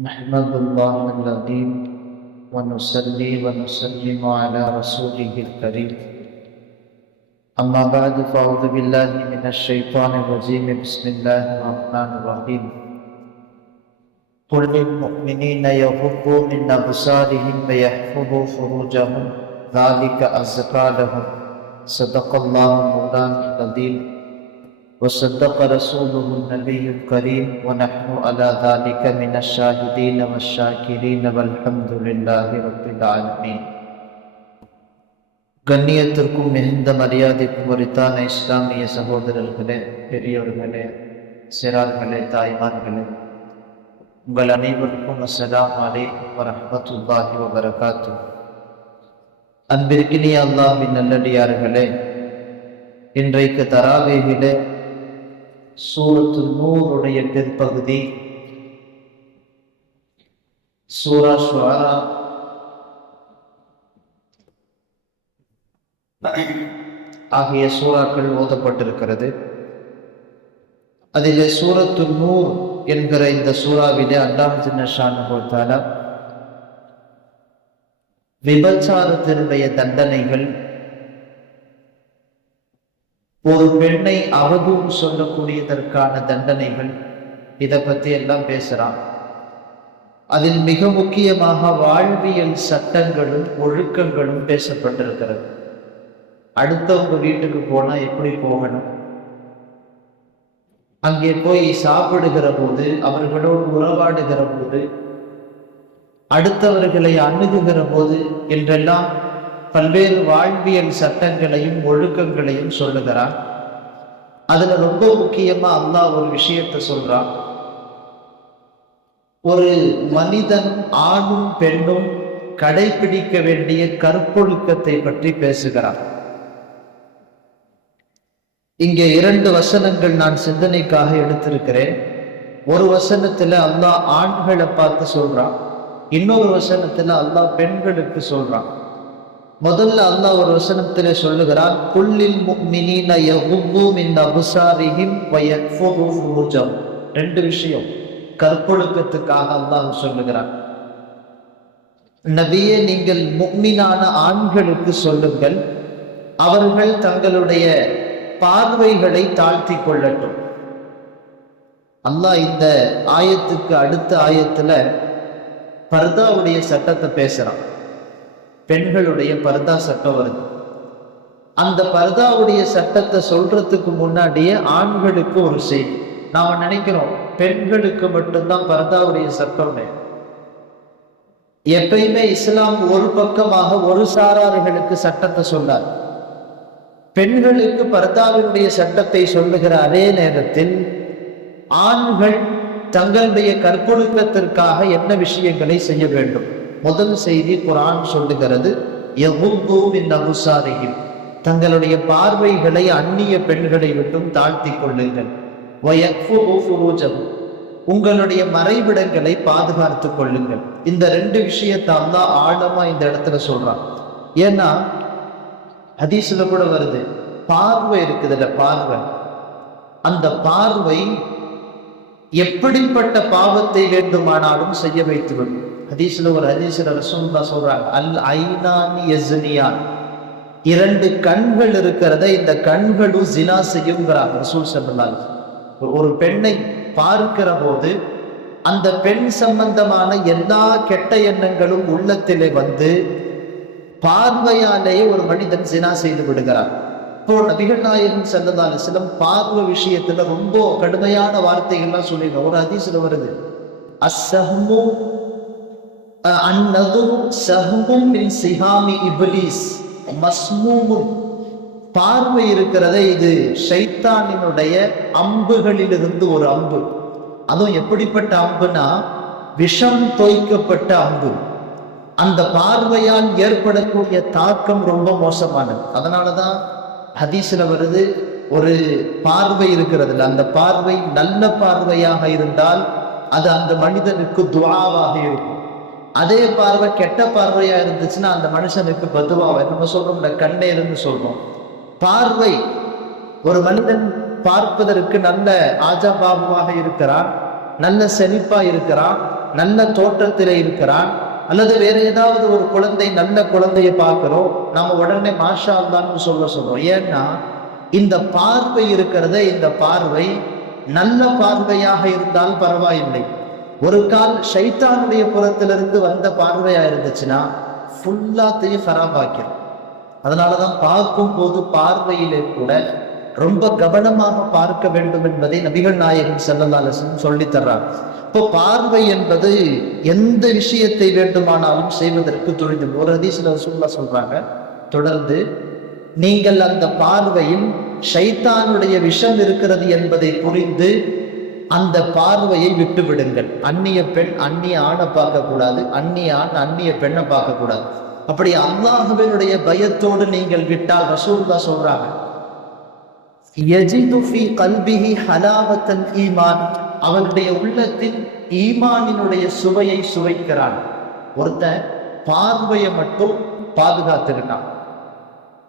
نحمد الله العظيم ونصلي ونسلم على رسوله الكريم. أما بعد فأعوذ بالله من الشيطان الرجيم. بسم الله الرحمن الرحيم. قل للمؤمنين يغضوا من أبصارهم ويحفظوا فروجهم. ذلك أزكى لهم. صدق الله مولانا العظيم. وصدق رسوله النبي الكريم ونحن على ذلك من الشاهدين والشاكرين والحمد لله رب العالمين கண்ணியத்திற்கும் மிகுந்த மரியாதைக்கும் உரித்தான இஸ்லாமிய சகோதரர்களே பெரியோர்களே சிறார்களே தாய்மார்களே உங்கள் அனைவருக்கும் அஸ்ஸலாமு அலைக்கும் வரஹ்மத்துல்லாஹி வபரகாத்து அன்பிற்கினிய அல்லாஹ்வின் நல்லடியார்களே இன்றைக்கு தராவேகிலே சூரத்து நூருடைய பிற்பகுதி சூரா ஷுஆரா. ஆகிய சூறாக்கள் ஓதப்பட்டிருக்கிறது. அதிலே சூரத்து நூர் என்கிற இந்த சூறாவிலே அல்லாஹ் ஜின்னஷான் விபச்சாரத்தினுடைய தண்டனைகள் ஒரு பெண்ணை அவதூறு சொல்லக்கூடியதற்கான தண்டனைகள் இதை பற்றி எல்லாம் பேசுகிறான் அதில் மிக முக்கியமாக வாழ்வியல் சட்டங்களும் ஒழுக்கங்களும் பேசப்பட்டிருக்கிறது. அடுத்தவங்க வீட்டுக்கு போனால் எப்படி போகணும்? அங்கே போய் சாப்பிடுகிற போது அவர்களோடு உறவாடுகிற போது அடுத்தவர்களை அணுகுகிற போது என்றெல்லாம் பல்வேறு வாழ்வியல் சட்டங்களையும் ஒழுக்கங்களையும் சொல்லுகிறான் அதுல ரொம்ப முக்கியமா அல்லாஹ் ஒரு விஷயத்த சொல்றான். ஒரு மனிதன் ஆணும் பெண்ணும் கடைபிடிக்க வேண்டிய கற்பொழுக்கத்தை பற்றி பேசுகிறான் இங்கே இரண்டு வசனங்கள் நான் சிந்தனைக்காக எடுத்திருக்கிறேன். ஒரு வசனத்துல அல்லாஹ் ஆண்களை பார்த்து சொல்றான். இன்னொரு வசனத்துல அல்லாஹ் பெண்களுக்கு சொல்றான். முதல்ல அல்லாஹ் ஒரு வசனத்தில் சொல்லுகிறான் குல்லில் முக்மினீன யகுது இந்த அபுசாரிஹிம் வயக்ஃபுது ஃபுருஜம். ரெண்டு விஷயம் கற்பொழுக்கத்துக்காக அல்லாஹ் சொல்லுகிறான். நபியே நீங்கள் முக்மினான ஆண்களுக்கு சொல்லுங்கள் அவர்கள் தங்களுடைய பார்வைகளை தாழ்த்தி கொள்ளட்டும். அல்லாஹ் இந்த ஆயத்துக்கு அடுத்த ஆயத்துல பர்தாவுடைய சட்டத்தை பேசுறான். பெண்களுடைய பர்தா சட்டம் வருது. அந்த பர்தாவுடைய சட்டத்தை சொல்றதுக்கு முன்னாடியே ஆண்களுக்கு ஒரு செய்தி. நாம நினைக்கிறோம் பெண்களுக்கு மட்டும்தான் பர்தாவுடைய சட்டம்னு. எப்பயுமே இஸ்லாம் ஒரு பக்கமாக ஒரு சாரார்களுக்கு சட்டத்தை சொன்னார் பெண்களுக்கு பர்தாவினுடைய சட்டத்தை சொல்லுகிற அதே நேரத்தில் ஆண்கள் தங்களுடைய கற்பொழுக்கத்திற்காக என்ன விஷயங்களை செய்ய வேண்டும்? முதல் செய்தி குரான் சொல்லுகிறது தங்களுடைய பார்வைகளை அந்நிய பெண்களை விட்டும் தாழ்த்தி கொள்ளுங்கள். உங்களுடைய மறைவிடங்களை பாதுகாத்துக் கொள்ளுங்கள். இந்த ரெண்டு விஷயத்தான் அல்லா ஆழமா இந்த இடத்துல சொல்றான். ஏன்னா ஹதீஸ்ல கூட வருது பார்வை இருக்குதுல்ல பார்வை. அந்த பார்வை எப்படிப்பட்ட பாவத்தை வேண்டுமானாலும் செய்ய வைத்துவிடும் ஹதீஸில் ஒரு ஹதீஸ்ல ரசூல்லா சொல்கிறாங்க அல் ஐநானி எஸ்னியான் இரண்டு கண்கள் இருக்கிறத இந்த கண்களும் ஜினா செய்யுங்கிறாங்க ரசூல் சல்லால் ஒரு பெண்ணை பார்க்கிற போது அந்த பெண் சம்பந்தமான எல்லா கெட்ட எண்ணங்களும் உள்ளத்திலே வந்து பார்வையாலேயே ஒரு மனிதன் ஜினா செய்து விடுகிறார் இப்போ நபிகள் நாயகன் செல்லதால் சிலம் பார்வை விஷயத்துல ரொம்ப கடுமையான வார்த்தைகள்லாம் சொல்லிடுறோம் ஒரு அதிசல வருது அசஹமு அந்நதும் சஹமும் மின் சிஹாமி இப்லீஸ் மஸ்மூமும் பார்வை இருக்கிறத இது ஷைத்தானினுடைய அம்புகளிலிருந்து ஒரு அம்பு. அதுவும் எப்படிப்பட்ட அம்புனா விஷம் தோய்க்கப்பட்ட அம்பு. அந்த பார்வையால் ஏற்படக்கூடிய தாக்கம் ரொம்ப மோசமானது. அதனாலதான் ஹதீஸ்ல வருது ஒரு பார்வை இருக்கிறதுல அந்த பார்வை நல்ல பார்வையாக இருந்தால் அது அந்த மனிதனுக்கு துவாவாக இருக்கும். அதே பார்வை கெட்ட பார்வையா இருந்துச்சுன்னா அந்த மனுஷனுக்கு பதுவாவை நம்ம சொல்றோம் கண்ணேருன்னு சொல்றோம். பார்வை ஒரு மனிதன் பார்ப்பதற்கு நல்ல ஆஜாபாபமாக இருக்கிறான் நல்ல செழிப்பா இருக்கிறான் நல்ல தோற்றத்திலே இருக்கிறான் அல்லது வேற ஏதாவது ஒரு குழந்தை நல்ல குழந்தையை பார்க்கிறோம் நாம உடனே மாஷா அல்லான்னு சொல்ல சொல்றோம். ஏன்னா இந்த பார்வை இருக்கிறத இந்த பார்வை நல்ல பார்வையாக இருந்தால் பரவாயில்லை. ஒரு கால் ஷைத்தானுடைய புறத்திலிருந்து வந்த பார்வையா இருந்துச்சுன்னா ஃபுல்லாத்தையும் ஹராப் அதனாலதான் பார்க்கும் போது பார்வையிலே கூட ரொம்ப கவனமாக பார்க்க வேண்டும் என்பதை நபிகள் நாயகம் செல்லல்லாலசன் சொல்லி தர்றார். இப்போ பார்வை என்பது எந்த விஷயத்தை வேண்டுமானாலும் செய்வதற்கு துணிந்து ஒரு ஹதீஸ்ல ரசூல்லா சொல்றாங்க தொடர்ந்து நீங்கள் அந்த பார்வையில் ஷைத்தானுடைய விஷம் இருக்கிறது என்பதை புரிந்து அந்த பார்வையை விட்டு விடுங்கள் அந்நிய பெண் அந்நிய ஆணை பார்க்கக்கூடாது அந்நிய ஆண் அந்நிய பெண்ணை பார்க்கக்கூடாது. அப்படி அல்லாஹுவினுடைய பயத்தோடு நீங்கள் விட்டால் ரசூல்லா சொல்றாங்க ஈமான். அவனுடைய உள்ளத்தில் ஈமானினுடைய சுவையை சுவைக்கிறான். ஒருத்தன் பார்வையை மட்டும் பாதுகாத்துக்கிட்டான்.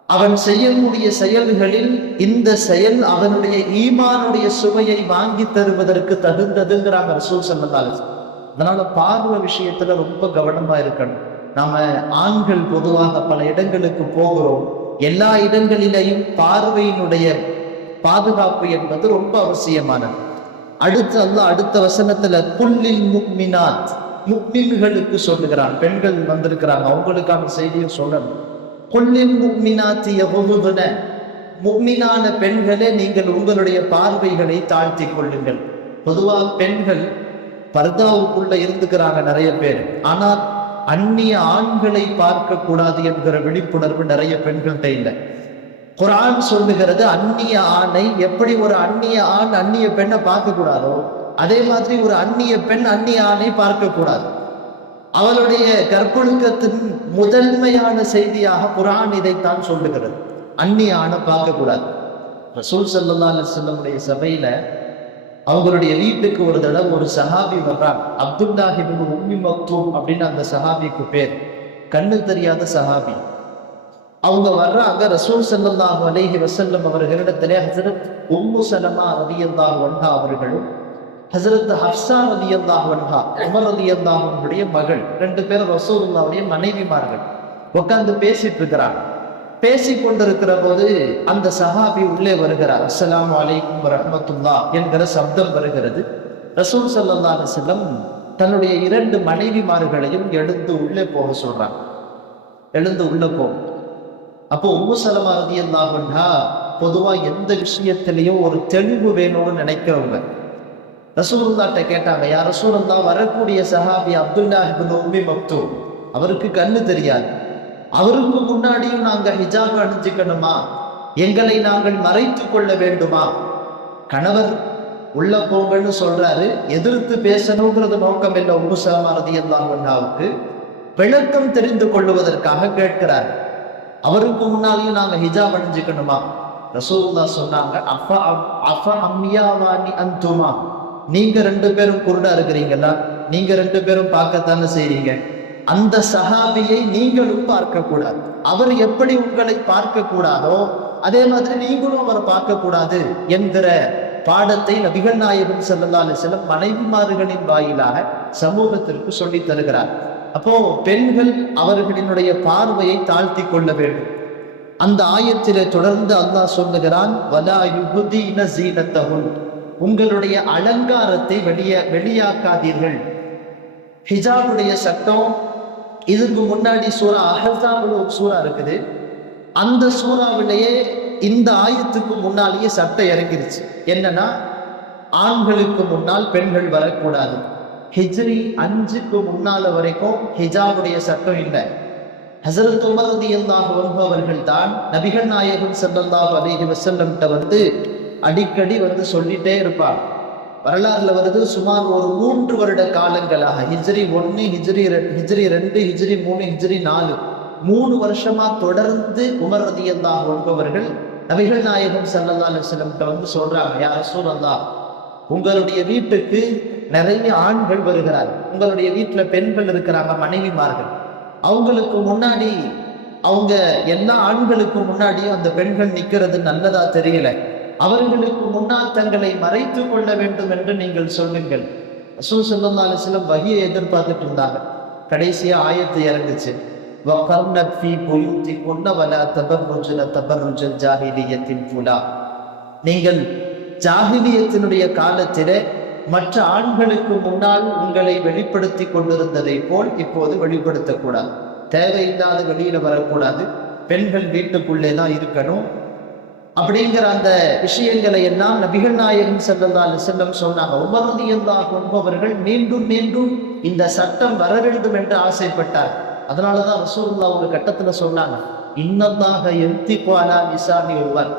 அவன் செய்யக்கூடிய செயல்களில் இந்த செயல் அவனுடைய ஈமானுடைய சுவையை வாங்கி தருவதற்கு தகுந்ததுங்கிறாங்க ரசூல் சல்லல்லாஹு அதனால பார்வை விஷயத்துல ரொம்ப கவனமா இருக்கணும். நாம ஆண்கள் பொதுவாக பல இடங்களுக்கு போகிறோம். எல்லா இடங்களிலேயும் பார்வையினுடைய பாதுகாப்பு என்பது ரொம்ப அவசியமானது. அடுத்து அல்ல அடுத்த வசனத்துல புல்லில் முக்மினாத் முக்மின்களுக்கு சொல்லுகிறான். பெண்கள் வந்திருக்கிறாங்க. அவங்களுக்கான செய்தியை சொல்லணும். புல்லில் முக்மினாத்தி எகுதுன முக்மினான பெண்களே நீங்கள் உங்களுடைய பார்வைகளை தாழ்த்தி கொள்ளுங்கள். பொதுவாக பெண்கள் பர்தாவுக்குள்ள இருந்துக்கிறாங்க நிறைய பேர். ஆனால் அந்நிய ஆண்களை பார்க்க கூடாது என்கிற விழிப்புணர்வு நிறைய பெண்கள்கிட்ட இல்லை. குரான் சொல்லுகிறது அந்நிய ஆணை எப்படி ஒரு அந்நிய ஆண் அந்நிய பெண்ணை பார்க்க கூடாதோ அதே மாதிரி ஒரு அந்நிய பெண் அந்நிய ஆணை பார்க்க கூடாது அவளுடைய கற்பொழுக்கத்தின் முதன்மையான செய்தியாக குரான் இதைத்தான் சொல்லுகிறது. அந்நிய பார்க்கக்கூடாது. ரசூல் சல்லா அலுவலமுடைய சபையில அவங்களுடைய வீட்டுக்கு ஒரு தடவை ஒரு சஹாபி வர்றான். அப்துல்லாஹிபின் உம்மி மக்தூம் அப்படின்னு அந்த சஹாபிக்கு பேர். கண்ணு தெரியாத சஹாபி. அவங்க வர்றாங்க ரசூல் சல்லல்லாஹு அலேஹி வசல்லம் அவர்களிடத்திலே ஹசரத் உம்மு சலமா ரலியல்லாஹு அன்ஹா அவர்களும் ஹசரத் ஹப்சா ரலியல்லாஹு அன்ஹா உமர் ரதி அல்லாஹனுடைய மகள் ரெண்டு பேரும் ரசூலுல்லாவுடைய மனைவிமார்கள் உட்காந்து பேசிட்டு இருக்கிறாங்க. பேசி கொண்டிருக்கிற போது அந்த சஹாபி உள்ளே வருகிறார். அஸ்லாம் அலைக்கும் ரஹமத்துல்லா என்கிற சப்தம் வருகிறது. ரசூல் சல்லா செல்லம் தன்னுடைய இரண்டு மனைவிமார்களையும் எழுந்து உள்ளே போக சொல்றாங்க. எழுந்து உள்ள போகும் அப்போ உம்மு சலமா ரதி அல்லாஹா பொதுவா எந்த விஷயத்திலையும் ஒரு தெளிவு வேணும்னு நினைக்கிறவங்க. ரசூலுல்லாட்ட கேட்டாங்க யார் ரசூலுல்லா வரக்கூடிய சஹாபி அப்துல்லா இப்னு உம்மி மக்தூம் அவருக்கு கண்ணு தெரியாது. அவருக்கு முன்னாடியும் நாங்கள் ஹிஜாப் அணிஞ்சுக்கணுமா? எங்களை நாங்கள் மறைத்து கொள்ள வேண்டுமா? கணவர் உள்ள போங்கன்னு சொல்றாரு. எதிர்த்து பேசணுங்கிறது நோக்கம் இல்லை. உம்மு சலமா ரதி அல்லாஹாவுக்கு விளக்கம் தெரிந்து கொள்வதற்காக கேட்கிறார். அவருக்கு முன்னாலேயும் நாங்கள் ஹிஜாப் அணிஞ்சுக்கணுமா? ரசூல்லா சொன்னாங்க அஃப அஃப அம்யாவானி அந்துமா நீங்க ரெண்டு பேரும் குருடா இருக்கிறீங்களா? நீங்க ரெண்டு பேரும் பார்க்கத்தானே செய்றீங்க? அந்த சஹாபியை நீங்களும் பார்க்க கூடாது அவர் எப்படி உங்களை பார்க்க கூடாதோ அதே மாதிரி நீங்களும் அவரை பார்க்க கூடாது என்கிற பாடத்தை நபிகள் நாயகம் ஸல்லல்லாஹு சில மனைவிமார்களின் வாயிலாக சமூகத்திற்கு சொல்லித் தருகிறார். அப்போ பெண்கள் அவர்களினுடைய பார்வையை தாழ்த்தி கொள்ள வேண்டும். அந்த ஆயத்திலே தொடர்ந்து அல்லாஹ் சொல்லுகிறான் வலா யுகுதீன ஜீனத்தஹுன் உங்களுடைய அலங்காரத்தை வெளியே வெளியாக்காதீர்கள். ஹிஜாபுடைய சட்டம் இதுக்கு முன்னாடி சூரா அஹசாபுல சூறா இருக்குது. அந்த சூறாவிலேயே இந்த ஆயத்துக்கு முன்னாலேயே சட்டம் இறங்கிருச்சு. என்னன்னா ஆண்களுக்கு முன்னால் பெண்கள் வரக்கூடாது. ஹிஜ்ரி அஞ்சுக்கு முன்னால வரைக்கும் ஹிஜாபுடைய சட்டம் இல்லை. ஹசரத் உமர் ரலியல்லாஹு அவர்கள் தான் நபிகள் நாயகம் ஸல்லல்லாஹு அலைஹி வசல்லம்கிட்ட வந்து அடிக்கடி வந்து சொல்லிட்டே இருப்பார். வரலாறுல வருது சுமார் ஒரு மூன்று வருட காலங்களாக. ஹிஜ்ரி ஒன்று ஹிஜ்ரி ரெ- ஹிஜ்ரி ரெண்டு ஹிஜ்ரி மூணு ஹிஜ்ரி நாலு. மூணு வருஷமா தொடர்ந்து உமர் ரலியல்லாஹு என்பவர்கள் நபிகள் நாயகம் ஸல்லல்லாஹு அலைஹி வந்து சொல்றாங்க யார் ரசூலல்லாஹ் உங்களுடைய வீட்டுக்கு நிறைய ஆண்கள் வருகிறார் உங்களுடைய வீட்டுல பெண்கள் இருக்கிறாங்க மனைவிமார்கள். அவங்களுக்கு முன்னாடி அவங்க எல்லா ஆண்களுக்கு முன்னாடியும் அந்த பெண்கள் நிக்கிறது நல்லதா தெரியல. அவர்களுக்கு முன்னால் தங்களை மறைத்து கொள்ள வேண்டும் என்று நீங்கள் சொல்லுங்கள் ரசூல் ஸல்லல்லாஹு அலைஹி வஸல்லம் வகியை எதிர்பார்த்துட்டு இருந்தாங்க கடைசியா ஆயத்து இறங்குச்சு وَقَرْنَ فِي بُيُوتِكُنَّ وَلَا تَبَرُّجْنَ تَبَرُّجَ الْجَاهِلِيَّةِ الْأُولَى நீங்கள் ஜாகிலியத்தினுடைய காலத்திலே மற்ற ஆண்களுக்கு முன்னால் உங்களை வெளிப்படுத்தி கொண்டிருந்ததை போல் இப்போது வெளிப்படுத்தக்கூடாது தேவையில்லாத வெளியில வரக்கூடாது பெண்கள் வீட்டுக்குள்ளே தான் இருக்கணும் அப்படிங்கிற அந்த விஷயங்களை எல்லாம் நபிகள் நாயகம் செல்லல்லா செல்லம் சொன்னாங்க. உமரதியந்தாக என்பவர்கள் மீண்டும் மீண்டும் இந்த சட்டம் வர வேண்டும் என்று ஆசைப்பட்டார். அதனாலதான் ரசூல்லா ஒரு கட்டத்துல சொன்னாங்க. இன்னதாக எந்திப்பாலா நிசாமி ஒருவர்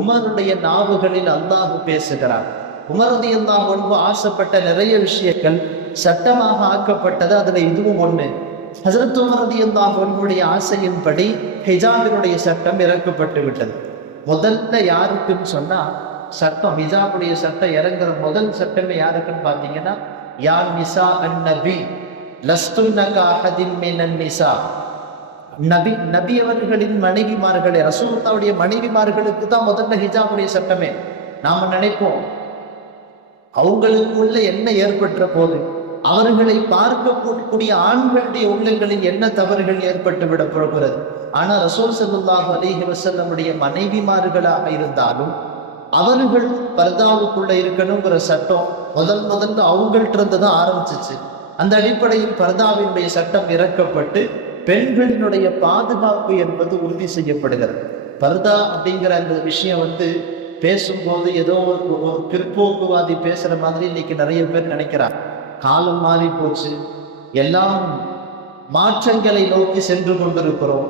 உமருடைய நாவுகளில் அல்லாஹ் பேசுகிறார். உமரதியந்தாக ஒன்பு ஆசைப்பட்ட நிறைய விஷயங்கள் சட்டமாக ஆக்கப்பட்டது அதுல இதுவும் ஒண்ணு. ஹசரத் உமரதியந்தாக ஒன்புடைய ஆசையின்படி ஹிஜாபினுடைய சட்டம் இறக்கப்பட்டு விட்டது முதல்ல யாருக்குன்னு சொன்னா சட்டம் ஹிஜாபுடைய சட்டம் இறங்குற முதல் சட்டமே யாருக்குன்னு பாத்தீங்கன்னா யா நிசா அன் நபி? லஸ்துன்னக அஹதின் மினன் நிசா. நபி நபி அவர்களின் மனைவிமார்களே ரசூலுல்லாவுடைய மனைவிமார்களுக்கு தான் முதல்ல ஹிஜாபுடைய சட்டமே. நாம நினைப்போம் அவங்களுக்கு உள்ள என்ன ஏற்பட்ட போது அவர்களை பார்க்கக்கூடிய ஆண்களுடைய உள்ளங்களில் என்ன தவறுகள் ஏற்பட்டு விட போகிறது? ஆனா ரசூல் ஸல்லல்லாஹு அலிஹி வசல்லமுடைய மனைவிமார்களாக இருந்தாலும் அவர்கள் பர்தாவுக்குள்ள இருக்கணுங்கிற சட்டம் முதல் முதல்ல அவங்கள்ட்ட இருந்து தான் ஆரம்பிச்சிச்சு. அந்த அடிப்படையில் பர்தாவினுடைய சட்டம் இறக்கப்பட்டு பெண்களினுடைய பாதுகாப்பு என்பது உறுதி செய்யப்படுகிறது. பர்தா அப்படிங்கிற அந்த விஷயம் வந்து பேசும்போது ஏதோ ஒரு ஒரு பிற்போக்குவாதி பேசுற மாதிரி இன்னைக்கு நிறைய பேர் நினைக்கிறாங்க. காலம் மாறி போச்சு எல்லாம் மாற்றங்களை நோக்கி சென்று கொண்டிருக்கிறோம்.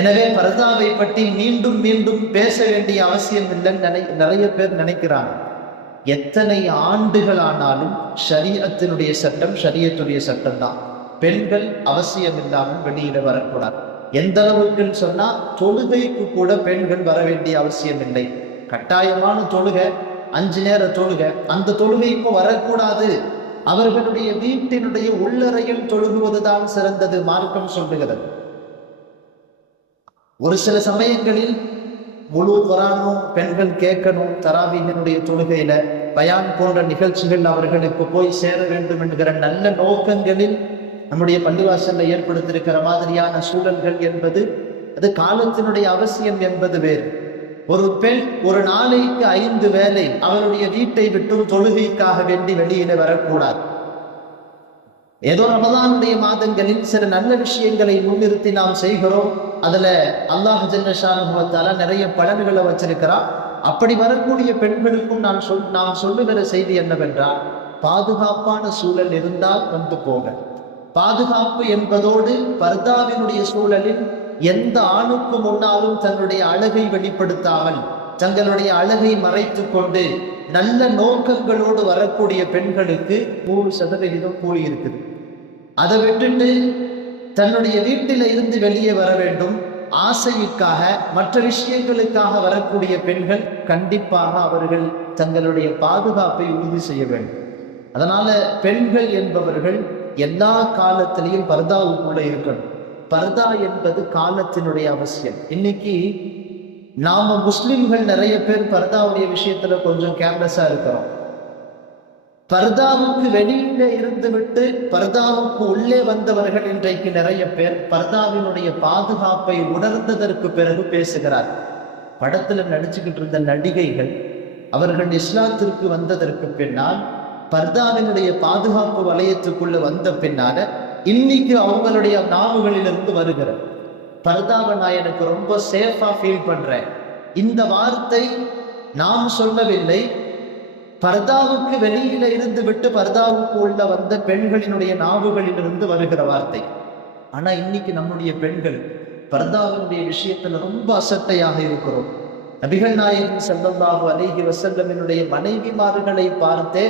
எனவே பரதாவை பற்றி மீண்டும் மீண்டும் பேச வேண்டிய அவசியம் இல்லைன்னு நினை நிறைய பேர் நினைக்கிறாங்க. எத்தனை ஆண்டுகள் ஆனாலும் ஷரியத்தினுடைய சட்டம் ஷரியத்துடைய சட்டம் தான் பெண்கள் அவசியம் இல்லாமல் வெளியிட வரக்கூடாது. எந்த அளவுக்குன்னு சொன்னா தொழுகைக்கு கூட பெண்கள் வர வேண்டிய அவசியம் இல்லை. கட்டாயமான தொழுகை அஞ்சு நேர தொழுகை அந்த தொழுகைக்கும் வரக்கூடாது. அவர்களுடைய வீட்டினுடைய உள்ளறையில் தொழுகுவதுதான் சிறந்தது மார்க்கம் சொல்லுகிறது. ஒரு சில சமயங்களில் முழு குரானும் பெண்கள் கேட்கணும் தராவீகனுடைய தொழுகையில பயான் போன்ற நிகழ்ச்சிகள் அவர்களுக்கு போய் சேர வேண்டும் என்கிற நல்ல நோக்கங்களில் நம்முடைய பள்ளிவாசல்ல ஏற்படுத்தியிருக்கிற மாதிரியான சூழல்கள் என்பது அது காலத்தினுடைய அவசியம் என்பது வேறு. ஒரு பெண் ஒரு நாளைக்கு ஐந்து வேளை அவருடைய வீட்டை விட்டும் தொழுகைக்காக வேண்டி வெளியில வரக்கூடாது. ஏதோ ரமதானுடைய மாதங்களில் சில நல்ல விஷயங்களை முன்னிறுத்தி நாம் செய்கிறோம். அதுல அல்லாஹ் ஜன்னஷானுபவத்தால நிறைய பலன்களை வச்சிருக்கிறான். அப்படி வரக்கூடிய பெண்களுக்கும் நான் சொல் நாம் சொல்லுகிற செய்தி என்னவென்றால் பாதுகாப்பான சூழல் இருந்தால் வந்து போக பாதுகாப்பு என்பதோடு பர்தாவினுடைய சூழலில் எந்த ஆணுக்கு முன்னாலும் தன்னுடைய அழகை வெளிப்படுத்தாமல் தங்களுடைய அழகை மறைத்து கொண்டு நல்ல நோக்கங்களோடு வரக்கூடிய பெண்களுக்கு நூறு சதவிகிதம் கூலி இருக்குது. அதை விட்டுட்டு தன்னுடைய வீட்டில இருந்து வெளியே வர வேண்டும். ஆசைக்காக மற்ற விஷயங்களுக்காக வரக்கூடிய பெண்கள் கண்டிப்பாக அவர்கள் தங்களுடைய பாதுகாப்பை உறுதி செய்ய வேண்டும். அதனால பெண்கள் என்பவர்கள் எல்லா காலத்திலையும் பர்தாவுக்குள்ள இருக்கணும். பர்தா என்பது காலத்தினுடைய அவசியம். இன்னைக்கு நாம முஸ்லிம்கள் நிறைய பேர் பர்தாவுடைய விஷயத்துல கொஞ்சம் கேர்லெஸ்ஸா இருக்கிறோம். பர்தாவுக்கு வெளியில இருந்து விட்டு பர்தாவுக்கு உள்ளே வந்தவர்கள் இன்றைக்கு நிறைய பேர் பர்தாவினுடைய பாதுகாப்பை உணர்ந்ததற்கு பிறகு பேசுகிறார். படத்துல நடிச்சுக்கிட்டு இருந்த நடிகைகள் அவர்கள் இஸ்லாத்திற்கு வந்ததற்கு பின்னால் பர்தாவினுடைய பாதுகாப்பு வலயத்துக்குள்ள வந்த பின்னால இன்னைக்கு அவங்களுடைய நாவுகளிலிருந்து வருகிற பர்தாவை நான் எனக்கு ரொம்ப சேஃபா ஃபீல் பண்றேன். இந்த வார்த்தை நாம் சொல்லவில்லை பர்தாவுக்கு வெளியில இருந்து விட்டு பர்தாவுக்கு உள்ள வந்த பெண்களினுடைய நாவுகளிலிருந்து வருகிற வார்த்தை. ஆனா இன்னைக்கு நம்முடைய பெண்கள் பர்தாவினுடைய விஷயத்துல ரொம்ப அசட்டையாக இருக்கிறோம். நபிகள் நாயகன் செல்லல்லாஹு அலேஹி வசல்லமினுடைய மனைவிமார்களை பார்த்தே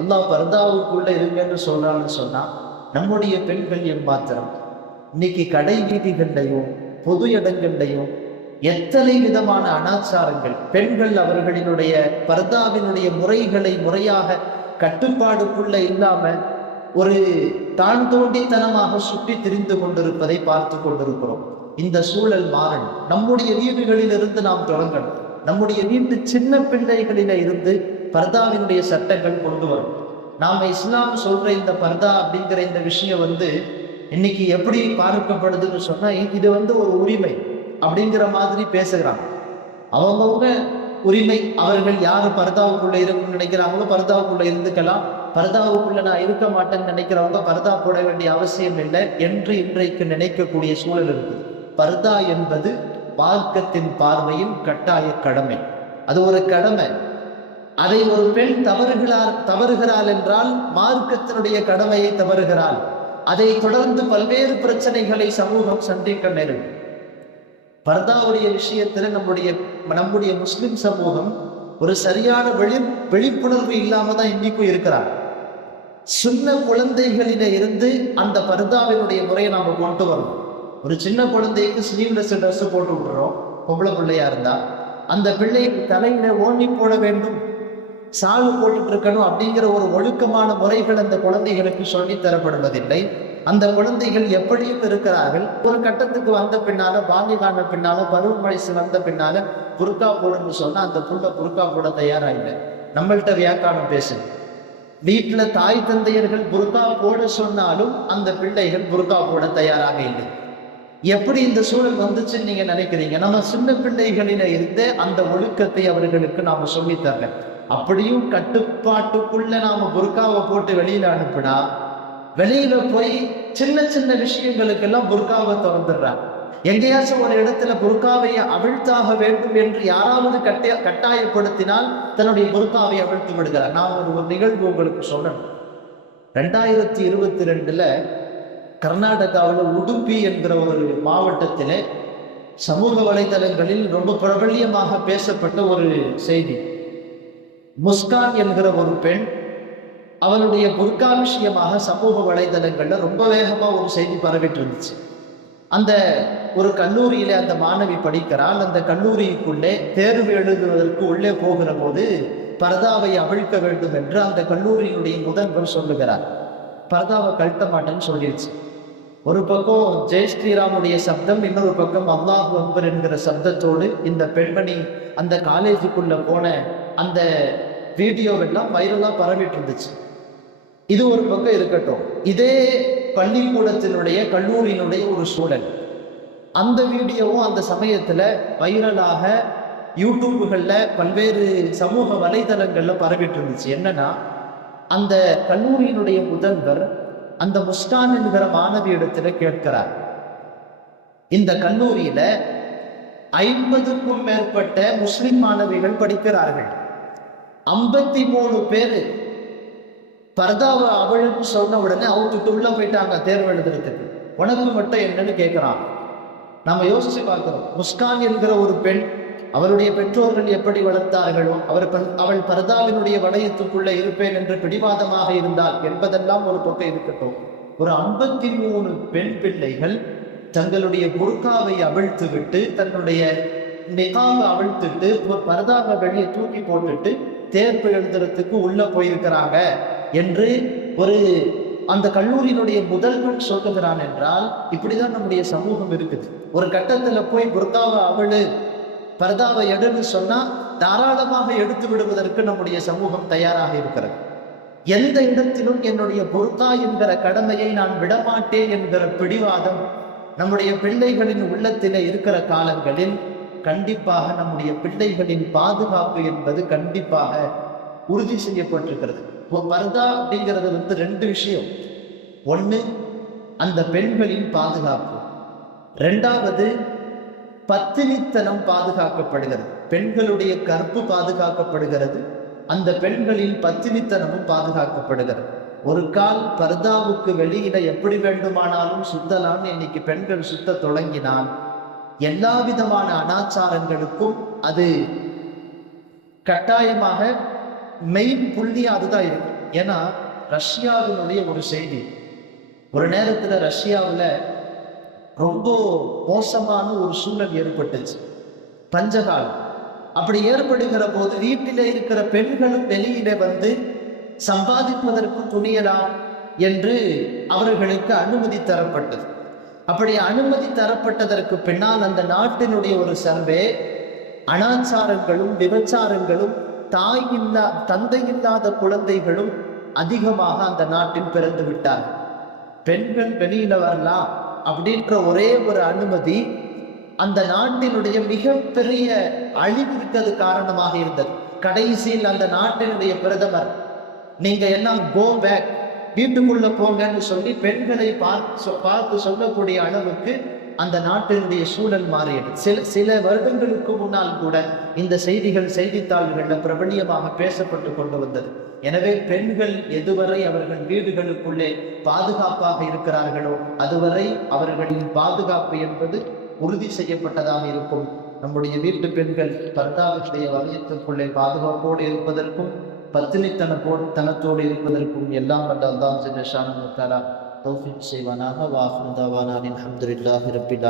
அல்லாஹ் பர்தாவுக்குள்ள இருங்கன்னு சொல்றான்னு சொன்னா நம்முடைய பெண்கள் எம்மாத்திரம் இன்னைக்கு கடை வீதிகள்லையும் பொது இடங்கள்லையும் எத்தனை விதமான அனாச்சாரங்கள்? பெண்கள் அவர்களினுடைய பர்தாவினுடைய முறைகளை முறையாக கட்டுப்பாடுக்குள்ள இல்லாம ஒரு தான் தோண்டித்தனமாக சுற்றி திரிந்து கொண்டிருப்பதை பார்த்து கொண்டிருக்கிறோம். இந்த சூழல் மாறணும். நம்முடைய வீடுகளில் இருந்து நாம் தொடங்கணும். நம்முடைய வீட்டு சின்ன பிள்ளைகளில இருந்து பர்தாவினுடைய சட்டங்கள் கொண்டு வரும் நாம இஸ்லாம் சொல்ற இந்த பர்தா அப்படிங்கிற இந்த விஷயம் வந்து இன்னைக்கு எப்படி பார்க்கப்படுதுன்னு சொன்னா இது வந்து ஒரு உரிமை. அப்படிங்கிற மாதிரி பேசுகிறாங்க. அவங்கவுங்க உரிமை அவர்கள் யார்? பர்தாவுக்குள்ளே இருக்குன்னு நினைக்கிறாங்களோ பர்தாவுக்குள்ளே இருந்துக்கலாம். பர்தாவுக்குள்ளே நான் இருக்க மாட்டேன்னு நினைக்கிறவங்க பர்தா போட வேண்டிய அவசியம் இல்லை என்று இன்றைக்கு நினைக்கக்கூடிய சூழல் இருக்குது. பர்தா என்பது மார்க்கத்தின் பார்வையில் கட்டாய கடமை. அது ஒரு கடமை. அதை ஒரு பெண் தவறுகிறார் தவறுகிறாள் என்றால் மார்க்கத்தினுடைய கடமையை தவறுகிறாள். அதை தொடர்ந்து பல்வேறு பிரச்சனைகளை சமூகம் சந்திக்க நேரிடும். பர்தாவுடைய விஷயத்துல நம்முடைய நம்முடைய முஸ்லிம் சமூகம் ஒரு சரியான வெளி விழிப்புணர்வு இல்லாம தான் இன்னைக்கும் இருக்கிறாங்க. சின்ன குழந்தைகளில இருந்து அந்த பர்தாவினுடைய முறையை நாம கொண்டு வரணும். ஒரு சின்ன குழந்தைக்கு ஸ்லீவ்லெஸ் ட்ரெஸ் போட்டு விட்டுறோம் பொம்பளை பிள்ளையா இருந்தா அந்த பிள்ளைக்கு தலையில ஓண்ணி போட வேண்டும் சாவு போட்டுட்டு இருக்கணும் அப்படிங்கிற ஒரு ஒழுக்கமான முறைகள் அந்த குழந்தைகளுக்கு சொல்லித் தரப்படுவதில்லை. அந்த குழந்தைகள் எப்படியும் இருக்கிறார்கள். ஒரு கட்டத்துக்கு வந்த பின்னால பால்யகான பின்னால பருவ வயசு வந்த பின்னால புருக்கா போடுன்னு சொன்னா அந்த புள்ள புருக்கா போட தயாரா இல்லை வியாக்காரம் வியாக்கானம் வீட்டுல தாய் தந்தையர்கள் புருக்கா போட சொன்னாலும் அந்த பிள்ளைகள் புருக்கா போட தயாராக இல்லை. எப்படி இந்த சூழல் வந்துச்சுன்னு நீங்க நினைக்கிறீங்க? நம்ம சின்ன பிள்ளைகளில இருந்தே அந்த ஒழுக்கத்தை அவர்களுக்கு நாம சொல்லித்தரல அப்படியும் கட்டுப்பாட்டுக்குள்ள நாம புருக்காவை போட்டு வெளியில அனுப்பினா வெளியில போய் சின்ன சின்ன விஷயங்களுக்கெல்லாம் புர்காவை திறந்துடுறாங்க. எங்கேயாச்சும் ஒரு இடத்துல புர்காவை அவிழ்த்தாக வேண்டும் என்று யாராவது கட்டிய கட்டாயப்படுத்தினால் தன்னுடைய புர்காவை அவிழ்த்து விடுகிறார். நான் ஒரு ஒரு நிகழ்வு உங்களுக்கு சொல்லணும். ரெண்டாயிரத்தி இருபத்தி ரெண்டுல கர்நாடகாவில் உடுப்பி என்கிற ஒரு மாவட்டத்திலே சமூக வலைதளங்களில் ரொம்ப பிரபல்யமாக பேசப்பட்ட ஒரு செய்தி. முஸ்கான் என்கிற ஒரு பெண் அவளுடைய புர்கா விஷயமாக சமூக வலைதளங்களில் ரொம்ப வேகமாக ஒரு செய்தி பரவிட்டு இருந்துச்சு. அந்த ஒரு கல்லூரியில அந்த மாணவி படிக்கிறாள். அந்த கல்லூரிக்குள்ளே தேர்வு எழுதுவதற்கு உள்ளே போகிற போது பரதாவை அவிழ்க்க வேண்டும் என்று அந்த கல்லூரியினுடைய முதல்வர் சொல்லுகிறார். பரதாவை கழுத்த மாட்டேன்னு சொல்லிடுச்சு ஒரு பக்கம் ஜெய் ஸ்ரீராமுடைய சப்தம் இன்னொரு பக்கம் அல்லாஹ் அக்பர் என்கிற சப்தத்தோடு இந்த பெண்மணி அந்த காலேஜுக்குள்ள போன அந்த வீடியோவெல்லாம் வைரலாக பரவிட்டு இருந்துச்சு. இது ஒரு பக்கம் இருக்கட்டும். இதே பள்ளிக்கூடத்தினுடைய கல்லூரியினுடைய ஒரு சூழல். அந்த வீடியோவும் அந்த சமயத்துல வைரலாக யூடியூபுகளில் பல்வேறு சமூக வலைதளங்களில் பரவிட்டு இருந்துச்சு என்னன்னா அந்த கல்லூரியினுடைய முதல்வர் அந்த முஸ்டான் என்கிற மாணவி இடத்துல கேட்கிறார். இந்த கல்லூரியில ஐம்பதுக்கும் மேற்பட்ட முஸ்லிம் மாணவிகள் படிக்கிறார்கள். ஐம்பத்தி மூணு பேரு பரதாவை அவளுக்கு சொன்ன உடனே அவுத்துட்டு உள்ள போயிட்டாங்க தேர்வு எழுதுறதுக்கு. உனக்கு மட்டும் என்னன்னு கேட்கிறான் நம்ம யோசிச்சு பார்க்கிறோம். முஸ்கான் என்கிற ஒரு பெண் அவருடைய பெற்றோர்கள் எப்படி வளர்த்தார்களோ அவர் அவள் பரதாவினுடைய வளையத்துக்குள்ள இருப்பேன் என்று பிடிவாதமாக இருந்தால் என்பதெல்லாம் ஒரு பக்கம் இருக்கட்டும். ஒரு ஐம்பத்தி மூணு பெண் பிள்ளைகள் தங்களுடைய புர்காவை அவிழ்த்து விட்டு தன்னுடைய நிகாவை அவிழ்த்துட்டு பரதாவை வெளியே தூக்கி போட்டுட்டு தேர்வு எழுதுறதுக்கு உள்ள போயிருக்கிறாங்க. என்று ஒரு அந்த கல்லூரியினுடைய முதல்வன் சொல்லுகிறான் என்றால் இப்படிதான் நம்முடைய சமூகம் இருக்குது. ஒரு கட்டத்துல போய் புர்காவை அவளு பரதாவை எடுன்னு சொன்னா தாராளமாக எடுத்து விடுவதற்கு நம்முடைய சமூகம் தயாராக இருக்கிறது. எந்த இடத்திலும் என்னுடைய பொருத்தா என்கிற கடமையை நான் விடமாட்டேன் என்கிற பிடிவாதம் நம்முடைய பிள்ளைகளின் உள்ளத்திலே இருக்கிற காலங்களில் கண்டிப்பாக நம்முடைய பிள்ளைகளின் பாதுகாப்பு என்பது கண்டிப்பாக உறுதி செய்யப்பட்டிருக்கிறது. பர்தா அப்படிங்கிறது வந்து ரெண்டு விஷயம். ஒன்று அந்த பெண்களின் பாதுகாப்பு. ரெண்டாவது பத்தினித்தனம் பாதுகாக்கப்படுகிறது. பெண்களுடைய கற்பு பாதுகாக்கப்படுகிறது. அந்த பெண்களின் பத்தினித்தனமும் பாதுகாக்கப்படுகிறது. ஒரு கால் பர்தாவுக்கு வெளியில எப்படி வேண்டுமானாலும் சுத்தலாம்னு இன்னைக்கு பெண்கள் சுத்த தொடங்கினால் எல்லா விதமான அனாச்சாரங்களுக்கும் அது கட்டாயமாக மெயின் புள்ளியா அதுதான் இருக்கு. ஏன்னா ரஷ்யாவினுடைய ஒரு செய்தி. ஒரு நேரத்துல ரஷ்யாவில் ரொம்ப மோசமான ஒரு சூழல் ஏற்பட்டுச்சு. பஞ்சகாலம். அப்படி ஏற்படுகிற போது வீட்டிலே இருக்கிற பெண்களும் வெளியிலே வந்து சம்பாதிப்பதற்கு துணியலாம் என்று அவர்களுக்கு அனுமதி தரப்பட்டது. அப்படி அனுமதி தரப்பட்டதற்கு பின்னால் அந்த நாட்டினுடைய ஒரு சர்வே அனாச்சாரங்களும் விபச்சாரங்களும் தாய் இல்லா தந்தை இல்லாத குழந்தைகளும் அதிகமாக அந்த நாட்டில் பிறந்து விட்டார். பெண்கள் வெளியில வரலாம் அப்படின்ற ஒரே ஒரு அனுமதி அந்த நாட்டினுடைய மிகப்பெரிய அழிவிற்கு காரணமாக இருந்தது. கடைசியில் அந்த நாட்டினுடைய பிரதமர் நீங்க எல்லாம் கோ பேக் வீட்டுக்குள்ள போங்கன்னு சொல்லி பெண்களை பார்த்து சொ- பார்த்து சொல்லக்கூடிய அளவுக்கு அந்த நாட்டினுடைய சூழல் மாறியது. சில சில வருடங்களுக்கு முன்னால் கூட இந்த செய்திகள் செய்தித்தாள்களில் பிரபலியமாக பேசப்பட்டு கொண்டு வந்தது. எனவே பெண்கள் எதுவரை அவர்கள் வீடுகளுக்குள்ளே பாதுகாப்பாக இருக்கிறார்களோ அதுவரை அவர்களின் பாதுகாப்பு என்பது உறுதி செய்யப்பட்டதாக இருக்கும். நம்முடைய வீட்டு பெண்கள் பர்தாவுடைய வலயத்திற்குள்ளே பாதுகாப்போடு இருப்பதற்கும் பத்தினித்தனத்தோடு தனத்தோடு இருப்பதற்கும் எல்லாம் வல்ல அல்லாஹ் ஜல்லஷானு தௌஃபிக் செய்வானாக வாஹ்ரு தாவானா அல்ஹம்துலில்லாஹி ரப்பில்